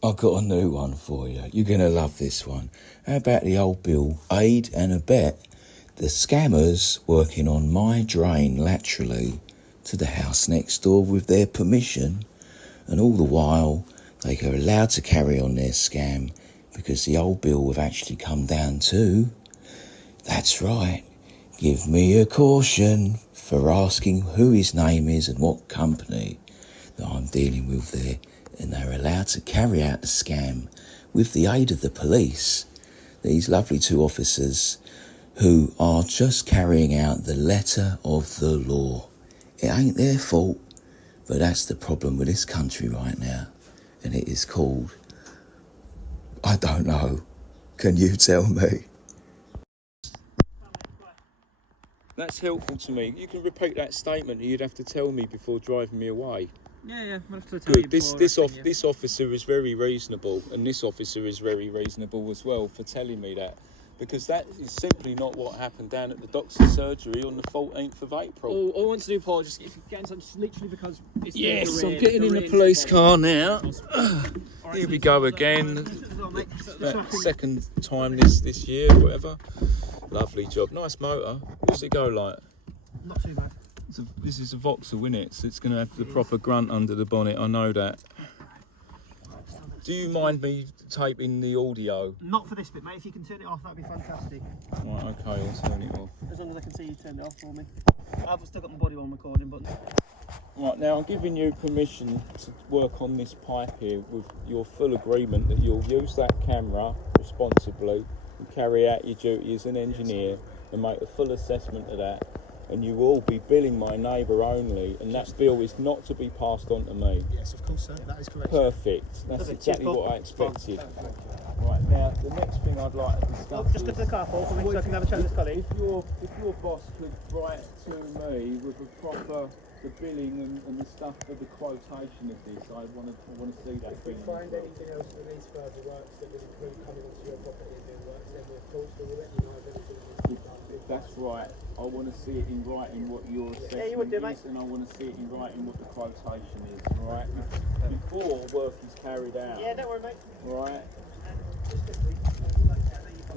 I've got a new one for you. You're going to love this one. How about the old bill, aid and abet the scammers working on my drain laterally to the house next door with their permission, and all the while they are allowed to carry on their scam because the old bill have actually come down to, that's right, give me a caution for asking who his name is and what company that I'm dealing with there. And they're allowed to carry out the scam with the aid of the police, these lovely two officers who are just carrying out the letter of the law. It ain't their fault, but that's the problem with this country right now. And it is called, I don't know, can you tell me? That's helpful to me. You can repeat that statement that you'd have to tell me before driving me away. Yeah, I'm have to tell you. This officer is very reasonable, and this officer is very reasonable as well for telling me that, because that is simply not what happened down at the doctor's surgery on the 14th of April. All I want to do, Paul, just if you get in touch, just literally because it's yes, I'm getting in the police car now. Here we go again. That second time this year, or whatever. Lovely job, nice motor. What's it go like? Not too bad. This is a Vauxhall, isn't it? So it's going to have the proper grunt under the bonnet, I know that. Do you mind me taping the audio? Not for this bit, mate. If you can turn it off, that'd be fantastic. Right, okay, I'll turn it off. As long as I can see you turned it off for me. I've still got my body on recording, but... Right, now I'm giving you permission to work on this pipe here with your full agreement that you'll use that camera responsibly and carry out your duty as an engineer and make a full assessment of that. And you will be billing my neighbour only, and that bill is not to be passed on to me. Yes, of course, sir. That is correct. Perfect. That's exactly what I expected. Right, now the next thing I'd like to discuss just look at the car, Paul, so I can have a chat with this colleague. If your boss could write to me with a proper the billing and the stuff for the quotation of this, I want to see that. If we find anything else that needs further works that would include coming into your property and doing works, then of course we will let you know if anything needs to be done. If that's right, I want to see it in writing what your assessment you would do, is, mate. and I want to see it in writing what the quotation is, right? Before work is carried out. Yeah, don't worry, mate. Right?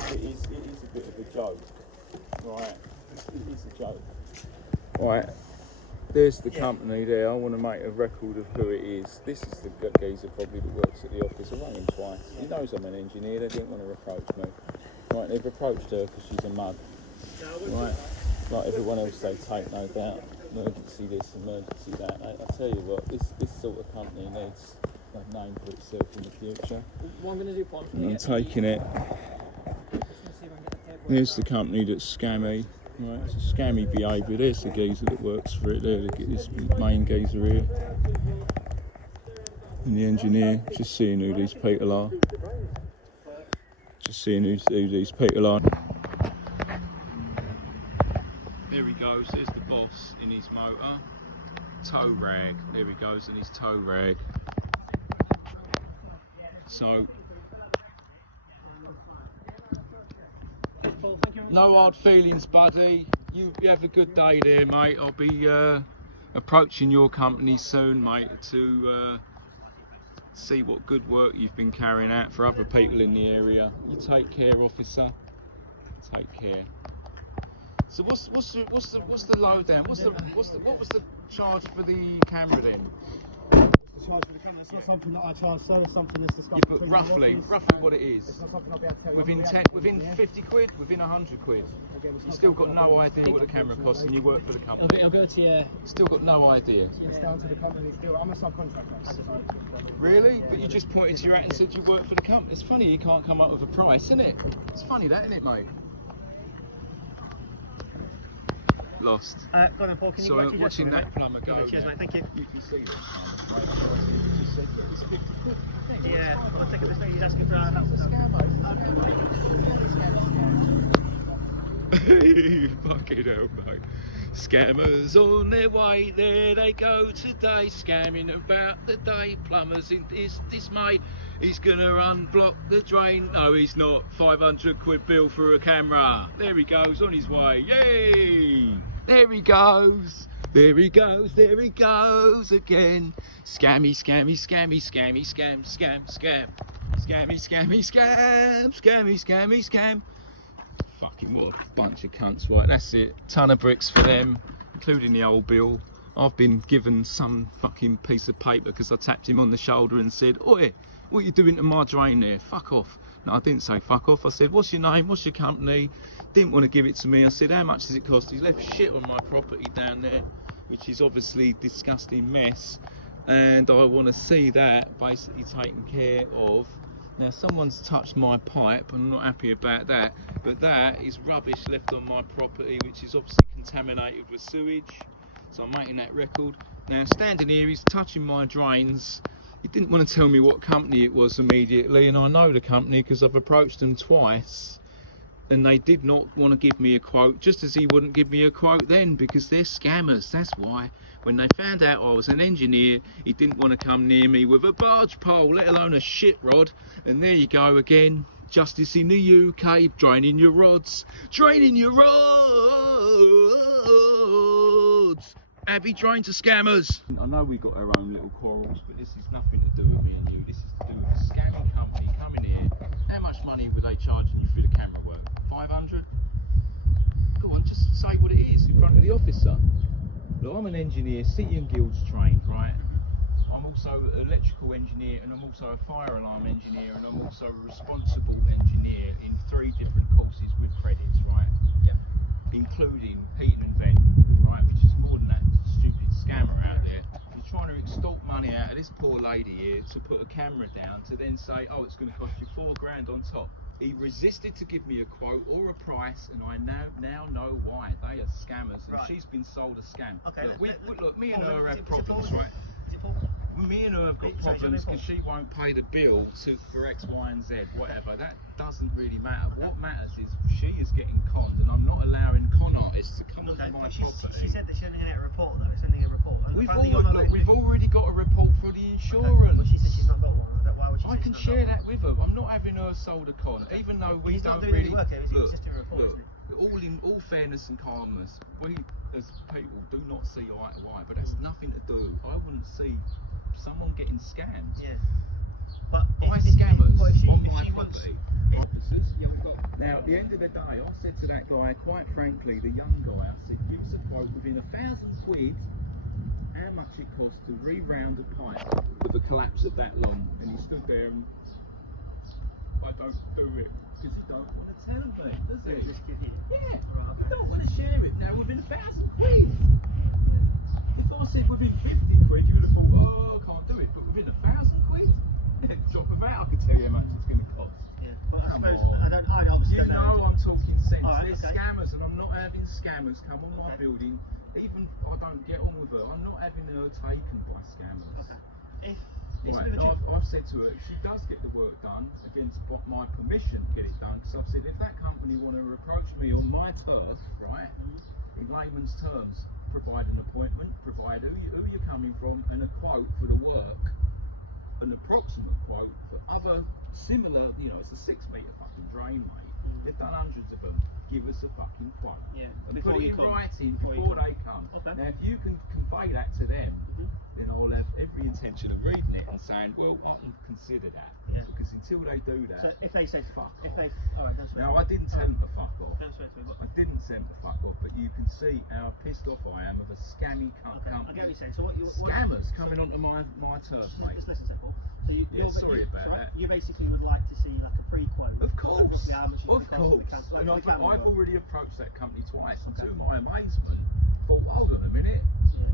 It is a bit of a joke, right? It is a joke. Right. There's the company there. I want to make a record of who it is. This is the geezer probably that works at the office. I've rang him twice. He knows I'm an engineer. They didn't want to approach me. Right, they've approached her because she's a mug. Right, like everyone else they take, no doubt. Emergency this, emergency that. I tell you what, this sort of company needs a name for itself in the future. What I'm going to do, Paul, I'm taking it. There's the company that's scammy. Right, it's a scammy behaviour. There's the geezer that works for it. There, this main geezer here. And the engineer, just seeing who these people are. Just seeing who these people are. There he goes, there's the boss in his motor. Tow rag, there he goes in his tow rag. So, Paul, thank you very much. no hard feelings, buddy. You have a good day there, mate. I'll be approaching your company soon, mate, to see what good work you've been carrying out for other people in the area. You take care, officer. Take care. So what's the lowdown? What was the charge for the camera then? The charge for the camera, it's not something that I charge, sir, it's something that's discussed But between roughly our office. what it is. It's not something I'll be able to tell you. Within 50 quid, within 100 quid. Again, it's You've not still got something no I'll be idea able what to the camera tell you, costs, and you work for the company. It'll go to you. Still got no idea. It's down to the company's deal. I'm a subcontractor. Really? But you just pointed to your hat and said you work for the company. It's funny you can't come up with a price, isn't it? It's funny that, isn't it, mate? Lost. Go on then, Paul, can you So go back to your watching that plumber go Cheers, now, mate, thank you. You can see that plumber, mate. Otherwise he would just said, look, it's 50 quid for the thing. Yeah, I'll take it. He's asking for our It's a scammer. Fucking hell, mate. Scammers on their way, there they go today, scamming about the day. Plumbers in his dismay. He's gonna unblock the drain. No, he's not. 500 quid bill for a camera. There he goes on his way. Yay! There he goes. There he goes again. Scammy, scammy, scammy, scammy, scam, scam, scam. Scammy, scammy, scam, scammy, scammy, scam. Fucking what a bunch of cunts, right? That's it. Ton of bricks for them, including the old bill. I've been given some fucking piece of paper because I tapped him on the shoulder and said, "Oi, what are you doing to my drain there? Fuck off." No, I didn't say fuck off. I said, "What's your name? What's your company?" Didn't want to give it to me. I said, "How much does it cost?" He left shit on my property down there, which is obviously a disgusting mess. And I want to see that basically taken care of. Now, someone's touched my pipe. I'm not happy about that. But that is rubbish left on my property, which is obviously contaminated with sewage. So I'm making that record. Now, standing here, he's touching my drains. He didn't want to tell me what company it was immediately, and I know the company because I've approached them twice, and they did not want to give me a quote, just as he wouldn't give me a quote then, because they're scammers. That's why. When they found out I was an engineer, he didn't want to come near me with a barge pole, let alone a shit rod. And there you go again. Justice in the UK, draining your rods. Draining your rods. Abbey drain to scammers. I know we got our own little quarrels, but this is nothing to do with me and you. This is to do with a scamming company coming here. How much money were they charging you for the camera work? 500? Go on, just say what it is in front of the officer. Look, I'm an engineer, City and Guilds trained, right? I'm also an electrical engineer, and I'm also a fire alarm engineer, and I'm also a responsible engineer in 3 different courses with credits, right? Yeah. Including heating and vent, right? Which is more than that stupid scammer out there who's trying to extort money out of this poor lady here to put a camera down to then say, oh, it's going to cost you £4 on top. He resisted to give me a quote or a price, and I now know why. They are scammers, and she's been sold a scam. Okay, look, me and her have problems, right? Is it Paul? Me and her have got problems Paul? because she won't pay the bill for X, Y, and Z, whatever. That doesn't really matter. What matters is she is getting conned, and I'm not allowing con artists to come onto my property. She said that she's sending out a report, though. Sending a report. And We've already got a report for the insurance. Okay. Well, she said she's not got one. Why would she say I can share that with her. I'm not having her sold a con, even though we he's don't not doing really any work here, is he? He's just doing a report, isn't he? In all fairness and calmness, we as people do not see eye to eye, but that's nothing to do. I wouldn't see someone getting scammed. Yeah. But by scammers on my property. Wants, officers. Yeah, we've got. Now, at the end of the day, I said to that guy, quite frankly, the young guy, I said, give us a quote within £1,000, how much it costs to re-round a pipe with a collapse of that long. And he stood there and I don't do it because he don't want to tell me, does he? Just give you. Yeah. Right, okay. He don't want to share it now within £1,000. Yeah. If I said within 50 quid, you would have thought, oh, I can't do it. But within £1,000, drop of that, I could tell you how much it's going to cost. Yeah, but Come I suppose on. I obviously You don't know. know I'm talking sense. Right, There's okay. scammers, and I'm not having scammers come on my Okay. building. Even I don't get on with her. I'm not having her taken by scammers. Okay. If Right, I've said to her, if she does get the work done against my permission to get it done, because I've said if that company want to approach me on my turf, right, in layman's terms, provide an appointment, provide who you're coming from, and a quote for the work, an approximate quote for other similar, it's a 6 metre fucking drain, mate. They've done hundreds of them. Give us a fucking quote. Yeah. And Before put it you in come. writing before they come. Okay. Now, if you can convey that to them, then I'll have every intention of reading it and saying, well, I can consider that. Yeah. Because until they do that, So if they say fuck if off. they alright, don't swear. Now, I didn't tell them to fuck off. Don't swear to me, I didn't tell them to fuck off, but you can see how pissed off I am of a scammy okay. I company. get what you're saying. So what you Scammers coming onto my turf, mate. Just listen, Paul. So Sorry about that. You basically would like to see like a pre-quote. Of course. Roughly how much it's going to cost for the camp. And I've already approached that company twice, and to my amazement, thought, hold on a minute,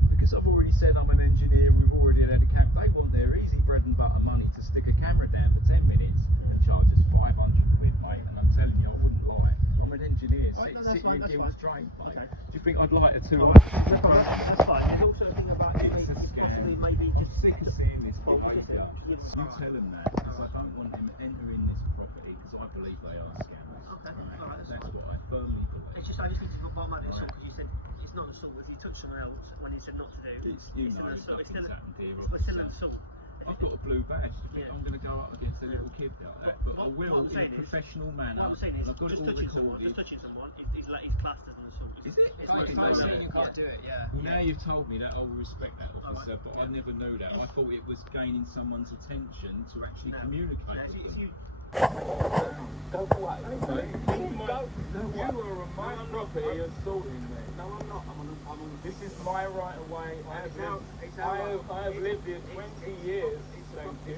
because I've already said I'm an engineer, we've already had a camp, they want their easy bread and butter money to stick a camera down for 10 minutes and charge us 500 quid, mate, and I'm telling you, I wouldn't lie. I'm an engineer, that's fine. trained, mate. Okay. Do you think I'd like a 2 officers in front of me? That's fine. There's also a thing about you It's a possibly scam. maybe I'm just... sick of seeing this behaviour. You Alright. tell them that, because I don't want them entering this property, because I believe they are scammers. Okay, right? alright, that's fine. what I firmly believe. It's just I just need to bottom out the assault because you said it's not an assault if you touch someone else when you said not to do. It's an assault. It's still an assault. I've got a blue badge. Do you think Yeah. I'm going to go up against a little kid like that? But I what will I'm in saying a is- professional manner. What I'm saying is, and I've got just it all touching someone, recorded. he's classed as an assault. Is it? It's Oh, most if low I've level. seen you can't do it, yeah. Well, now you've told me that, I will respect that, officer, Alright. but I never knew that. I thought it was gaining someoone's attention to actually communicate with if them. you Go away. You are on my property assaulting me. No, I'm not. I'm on This is my right of way. I have lived here 20 years. Thank you.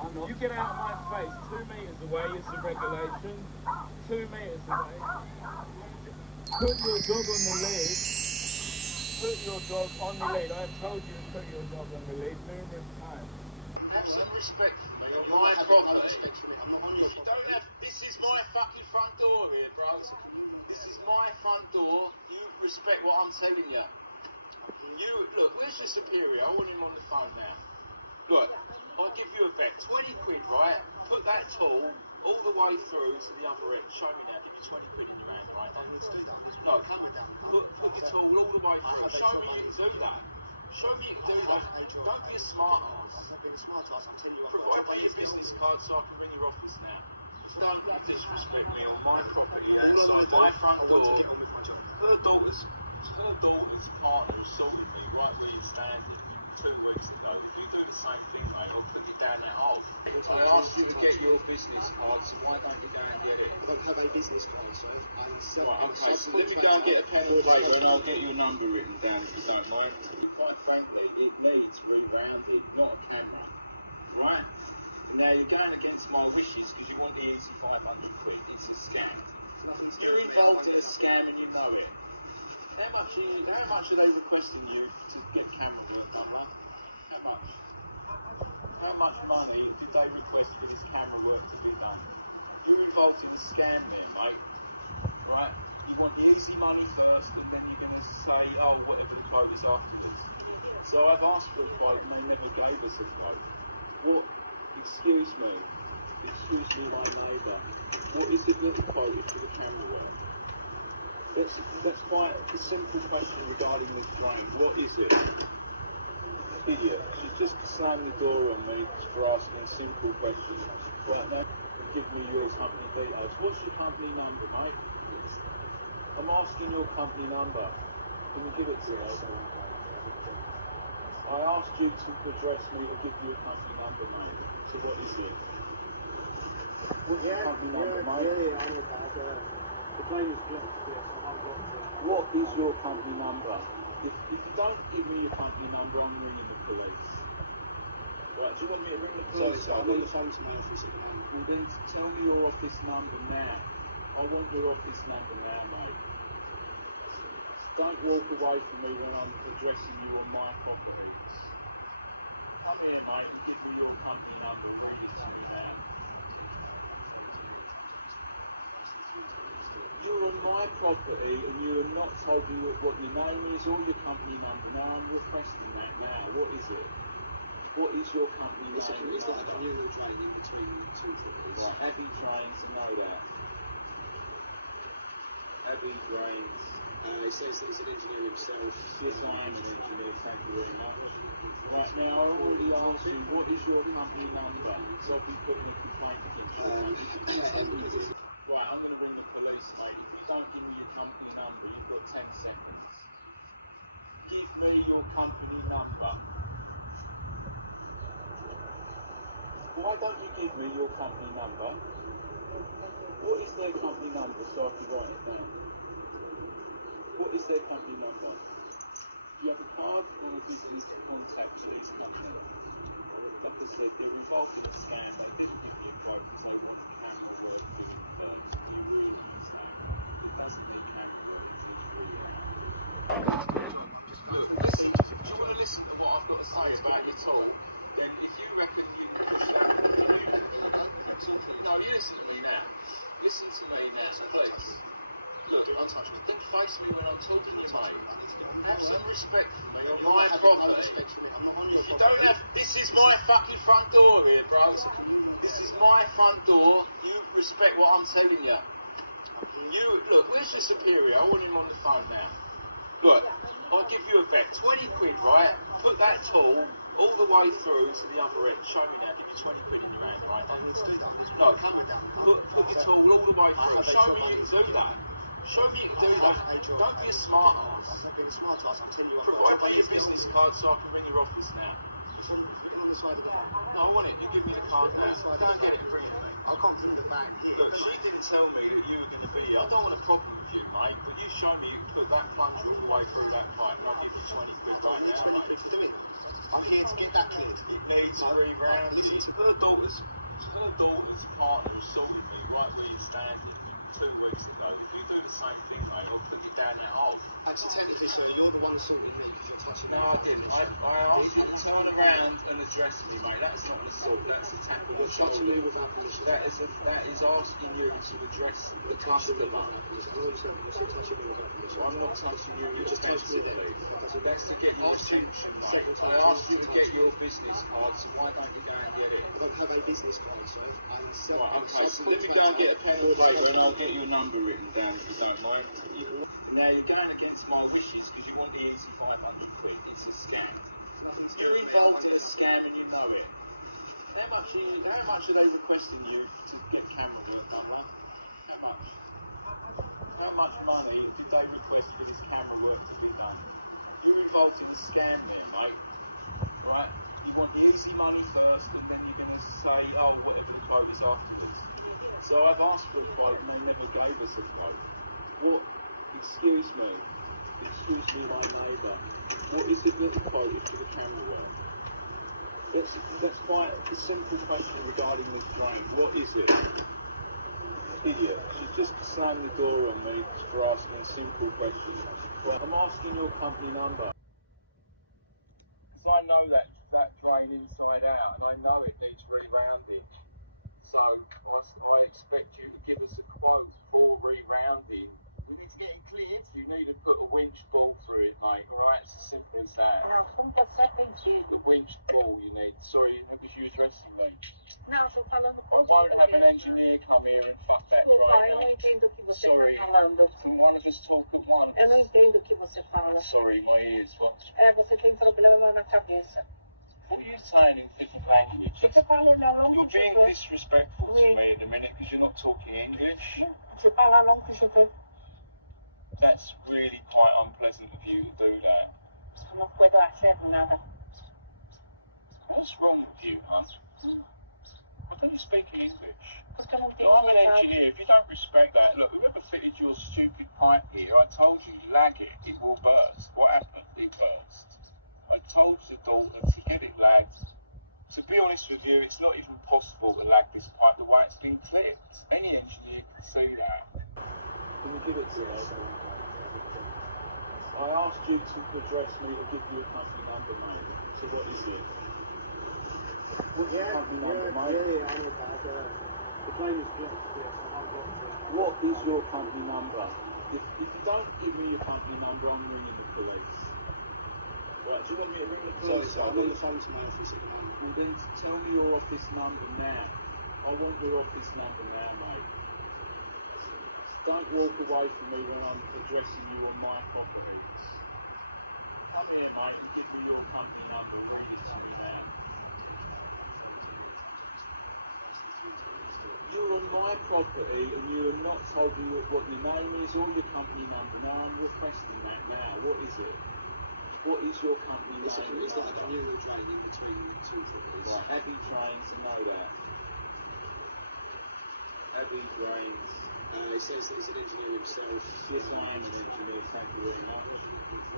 I'm not. You get out of my face 2 metres away is the regulation. 2 metres away. Put your dog on the lead. Put your dog on the lead. I have told you to put your dog on the lead numerous times. Have some respect for me on my property. No respect for me. I'm not on your If you property. don't have, this is my fucking front door here, bro. This is my front door. You respect what I'm telling you. You look. Where's your superior? I want him on the phone now. Look, I'll give you a bet. 20 quid, right? Put that tool all the way through to the other end. Show me now. Give you 20 quid in your hand, right? I need to do that. No, camera down now. Put your tool all the way through. have a Show job me I you need can do to do. that. Show me you can do I have that. a job. Don't be a smart I'm ass. not being a smart ass. I'm telling you. I've got a Provide job I me need your to get on business with. card so I can ring your office now. Don't disrespect me on my property All I want outside to do, my front I want to door. get on with my job. Her daughter's partner assaulted me right where you're standing 2 weeks ago. If you do the same thing, mate, I'll put you down that hole. I asked you to get your business card, so why don't you go and get it? I don't have a business card, sir. I'm a self. Right, okay, so let me go and get a pen and paper and I'll get you a number written down if you don't mind. Quite frankly, it needs rerounded, not a camera. Right? And now you're going against my wishes because you want the easy 500 quid. It's a scam. You're involved in a scam and you know it. How much are they requesting you to get camera work done, love? How much? How much money did they request for this camera work to be done? You're involved in a scam there, mate. Right? You want the easy money first and then you're going to say, oh, whatever the quote is afterwards. So I've asked for a quote and they never gave us a quote. What? Excuse me, my neighbour. What is it that you quoted for the camera work? That's quite a simple question regarding this drone. What is it? Idiot. She's just slammed the door on me for asking simple questions. Right now, give me your company details. What's your company number, mate? I'm asking your company number. Can you give it to me? I asked you to address me to give you a company number, mate. So what is it? What's your company number, mate? Yeah, I know that. The plane was good. Yes, What is your company number? If you don't give me your company number, I'm ringing the police. Right, do you want me to ring the Sorry, police? sir, I'm on the phone to my office at the moment. Well then tell me your office number now. I want your office number now, mate. Don't walk away from me when I'm addressing you on my property. Come here, mate, and give me your company number. Read it to me now. You're on my property and you have not told me what your name is or your company number. Now I'm requesting that now. What is it? What is your company name? It's like a communal drain in between two properties. Right, Abbey Drains, I know that. Abbey Drains. He says that he's an engineer himself. Yes, I am an engineer, thank you very much. Right, now I already asked you, what is your company number? So I'll be putting a complaint against you. Right, I'm going to ring the police, mate. If you don't give me your company number, you've got 10 seconds. Give me your company number. Why don't you give me your company number? What is their company number so I can write it down? What is their company number? Do you have a card or a business contact for this company? Like I said, they're involved in a scam. They didn't give me a quote because they want camera work doing first. Do you realise that? It doesn't need camera work, it needs reround. I'm going to do a job. I'm just going Look, through listen, procedures of do the you want to job. listen to what I've got to say about your tool? Then if you reckon you can push that, no, you listen to me now. Listen to me now, please. Look, don't face me when I'm talking to you, mate. Have some respect for me on my property. No respect for me. I'm not on your If you property. don't have, this is my fucking front door here, bro. This is my front door. You respect what I'm telling you. You look. Where's your superior? I want him on the phone now. Look, I'll give you a bet. 20 quid, right? Put that tool all the way through to the other end. Show me now. Give you 20 quid in your hand, right? I need to do that. I need to put No. the camera down. Put your tool all the way through. have a Show job me I you need can to do do. that. Show me you can do I that. have a job Don't I be a need to smart do. ass. I'm not being a smart ass. I'm telling you, I've got a Provide job I me need your to get on business with. card so I can ring your office now. It's written on the side of the van. No, I want it. You give me the card now. Go and get it and bring it to me. I can't bring the van here. Look, can she I? didn't tell me that you were going to be here. I don't want a problem with you, mate, but you show me you can put that plunger all the way through that pipe and I'll give you 20 quid I don't right need now. 20 quid for doing that. I'm here to get that cleared. It needs No, rerounding. listen to Her daughter's partner assaulted me right where you're standing 2 weeks ago. If you do the same thing, mate, I'll put you down that hole. Actually, technically, sir, you're the one assaulting me because you're touching me. No, I without didn't. permission. I asked you to Did? turn around and address me, mate. That's not an assault. That's a tackle You're the touching me shoulder. without permission. That is asking you to address the Touching me customer. without permission. I know you're saying, but you're still touching me without permission. I'm not touching you You just touched me there. offensively. That's to get your Asked you attention, mate. several I times asked you to to get touch your business card, so why don't you go and get it? I don't have a business card, sir. I'm a self. Right, okay, so let me go and get a pen and paper and I'll get your number written down if you don't mind. Now you're going against my wishes because you want the easy 500 quid. It's a scam. You're involved in a scam and you know it. How much are they requesting you to get camera work done, love? How much? How much money did they request for this camera work to be done? You're involved in a scam there, mate. Right? You want the easy money first and then you're going to say, oh, whatever the quote is afterwards. So I've asked for a quote and they never gave us a quote. What? Excuse me, my neighbour. What is it that the quote is for the camera work? That's quite a simple question regarding this drone. What is it? Idiot. She's just slammed the door on me for asking simple questions. Well, I'm asking your company number. Because I know that drain inside out and I know it needs rerounding. So I expect you to give us a quote for rerounding. We need to get it cleared. You need to put a winch ball through it, mate. Alright, it's as simple as that. Não, como você pedido. The winch ball you need. Sorry, was you addressing me? Não, estou falando I com won't have an engineer come here and fuck that Desculpa, eu não drain up. entendo o que você Sorry. está falando. Can one of us talk at once? Eu não entendo o que você fala. Sorry, my ears. What? Você tem problema na cabeça. What are you saying in different languages? Você parle la langue You're que je being veux. disrespectful to me at the minute because you're not talking English. Je parle la langue que je veux. That's really quite unpleasant of you to do that. No puedo hacer nada. What's wrong with you, hon? Why don't you speak in English? Porque eu não No, tenho I'm an vontade. engineer. If you don't respect that, look, whoever fitted your stupid pipe here, I told you, lag it, it will burst. What happened? It burst. I told the daughter to get it lagged. To be honest with you, it's not even possible to lag this pipe the way it's been clipped. Any engineer can see that. Can you give it to me? I asked you to address me to give you a company number, mate. So what is it? What's your company number, mate? I know that. The claim is good. Yes, I've got it. What is your company number? If you don't give me your company number, I'm ringing the police. Right, do you want me to ring the Sorry, police? sir, I'm on the phone to my office at the moment. Well then tell me your office number now. I want your office number now, mate. Don't walk away from me when I'm addressing you on my properties. Come here, mate, and give me your company number. Read it to me now. You're on my property and you are not told me what your name is or your company number. Now I'm requesting that now. What is it? What is your company It's name? like a communal drain in between two properties. Right, Abbey Drains, I know that. Abbey Drains. He says that he's an engineer himself. Yes, I am an engineer, thank you very much.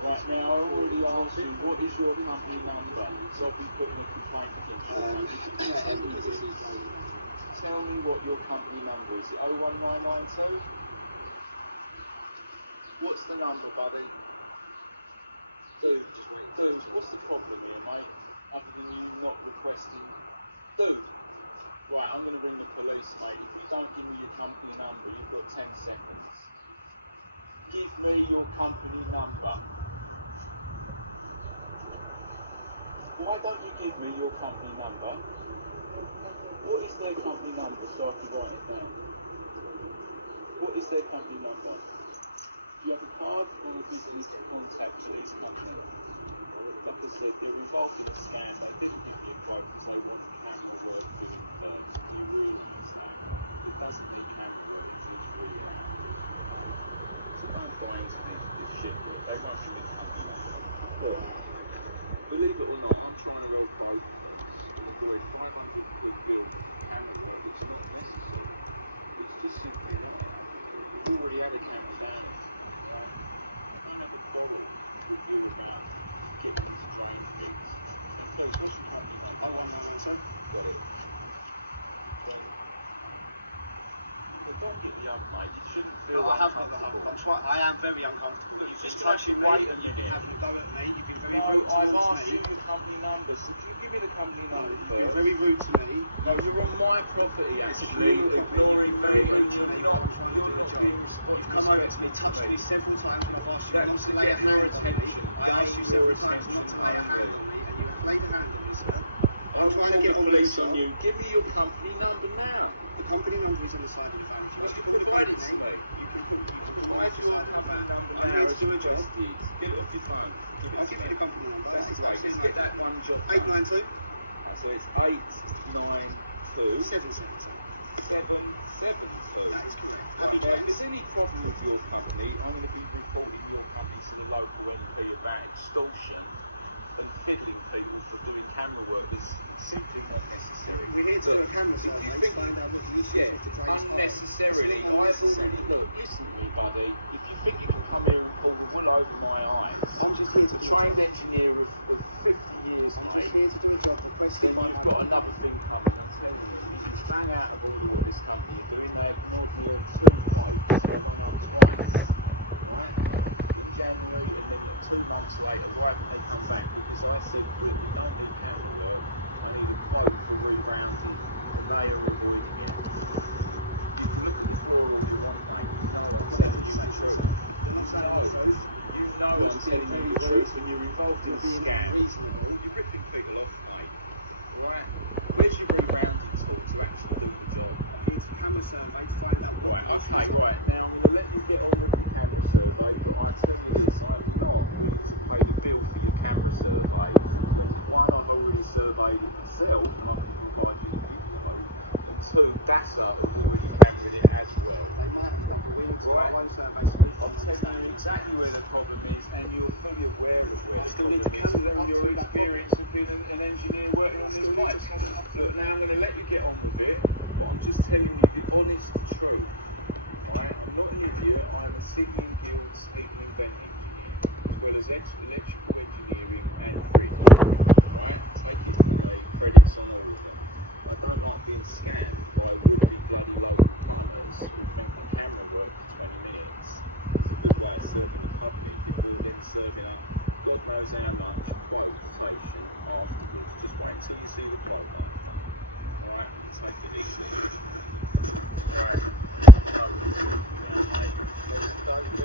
Right, now I already asked you, what is your company number? So I'll be putting a complaint against your company. Because it's his drain. Tell me what your company number is. Is it 01992? What's the number, buddy? Dude, what's the problem here, mate? Other than you not requesting... Dude! Right, I'm going to ring the police, mate. If you don't give me your company number, you've got 10 seconds. Give me your company number. Why don't you give me your company number? What is their company number so I can write it down? What is their company number? Do you have a card or a business contact for this company? like I said, they're involved in a scam. They didn't give me a quote because they want camera work doing first. Do you realise that? It doesn't need camera work until 3 hours. So don't buy into this shit yet. They won't give me the company number. Look, believe it or not, I'm trying to help both of us and avoid 500 quid bill for camera work that's not necessary. It's just simply not. We've already had a camera damage, right? I don't have a quarrel with you about getting this drain fixed. And please, what's your company name? 01992. Got it. Then, well, don't get the hump, mate. You shouldn't feel No, I have got the hump. uncomfortable. I am very uncomfortable. Look, You've just been gonna have to touching wait me, a you've been minute. having a go at me, you've been very No, rude I've towards asked me. you your company number, so can you give me the company number You've first? been very rude to me. No, you're on my property It's a actually, communal property. ignoring You've been very me, rude and to you're me not, while I'm trying to you're do a not job. being You've come over to me, touched me several times when I've asked you That not was to to lay a get your hand on me. attention. I asked you Gain several your times not to attention lay a hand only. on me, and you have laid a hand on me, sir. I'm trying to call get the on with police the on job. you. Give me your company number now. The company number is on the side of the van. If you wish to call the Provide it company, to me. you can call Provide the your side of the company van. number I'm now here as to do a job. requested. Get it off your phone. Give it I'll to give me. you the company number. That's It's great. Let's absolutely get that no one job done. 892 Right, so it's 892 772. 772. That is correct. Right, Happy now, if James. there's any problem with your company, I'm going to be reporting your company to the local MP about extortion and fiddling people for doing camera work that's simply not necessary. We're here to do a Look, camera if survey you to think- find out what the issues Yeah, of the drains are. unnecessarily. It's not I've unnecessary. already look. Listen to me, buddy. If you think you can come here and pull the wool over my eyes, I'm just here to a do a trained job. engineer of 50 years, I'm mate, just here to do a job requested then by you've my got company. another thing coming. I'm telling you, it is bang out of order what this company are doing. They ignored me on 2 quotes. I rung up twice, right? In January, and then 2 months later, why haven't they come back? Because I said, we don't need camera work. I need a quote for rerounding, and they are avoiding it. You can look at the floor all you want, mate. You know I'm telling you the truth. You're not You saying know. the truth. You know You're I'm just being telling you the very truth, and you're involved in You're a being scam. unreasonable. You're ripping people off, mate. Right? Where's your rerounding tool to actually do the job? It's a camera survey to find out what Right, the okay, issues are. right. Now I'm going to let you get on with your camera survey, but I tell you this, I'm not willing to pay the bill for your camera survey. When 1, I've already surveyed it myself, and I can provide you the video, and 2, DASA have already cameraed it as well. They might have done, but we need to do Right. our own survey so we I'm can telling understand you it. exactly where the problem is, and you're fully aware of where I the still need problem to is camera it through up your to that experience of being an engineer working on this still need pipe. to camera it up to Look, that. now I'm going to let you get on with it, but I'm just telling you the honest truth. Right? I'm not an idiot. I am a City and Guilds heating and vent engineer, as well as electrical engineering and fridge. Right? Take it from me, credits on all of them. I don't like being scammed by would-be bloody local plumbers who think a camera work for 20 minutes is a good way of serving the public before then serving up God knows how much quotation afterwards. Just wait until you see the quote after. Alright? Take it easy. Alright? No, mate.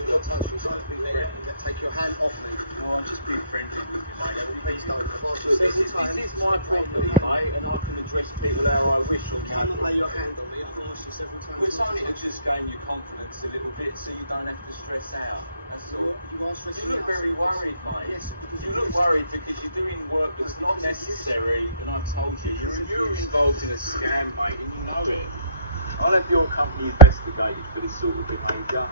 Don't touch me, Don't be friendly. Take your hand off me. No, I'm just being friendly with you, mate. Please don't. I've asked you Look, several this times. is my property, mate, and I can address people how I wish on You my cannot lay property. your hand on me. I've asked you several times. Well, it's not only to touch me. just gain your confidence a little bit so you don't have to stress out. That's all. You are stressing You look me out, very sir. worried, mate. Yes, because you of look you. worried because you're doing work that's No, not because of you. necessary, and I've told you, Because of you're you. involved in a scam, mate, and you know it. I'll have your company investigated for this sort of behaviour.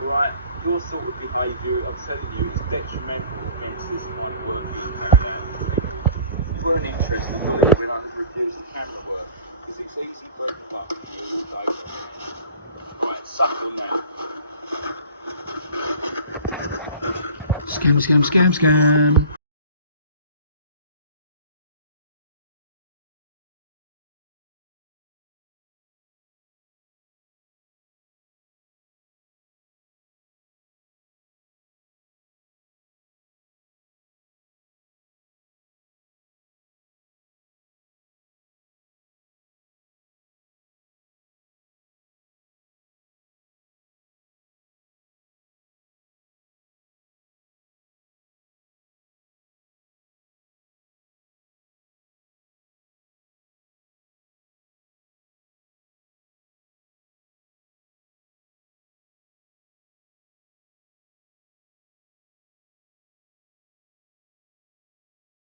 Alright? Your sort of behaviour, I'm telling you, is detrimental against this kind of work being carried out for people. You weren't interested, were you, when I refused the camera work? Because it's easy bread and butter for you all day long. Alright, suck on that. Scam, scam, scam, scam.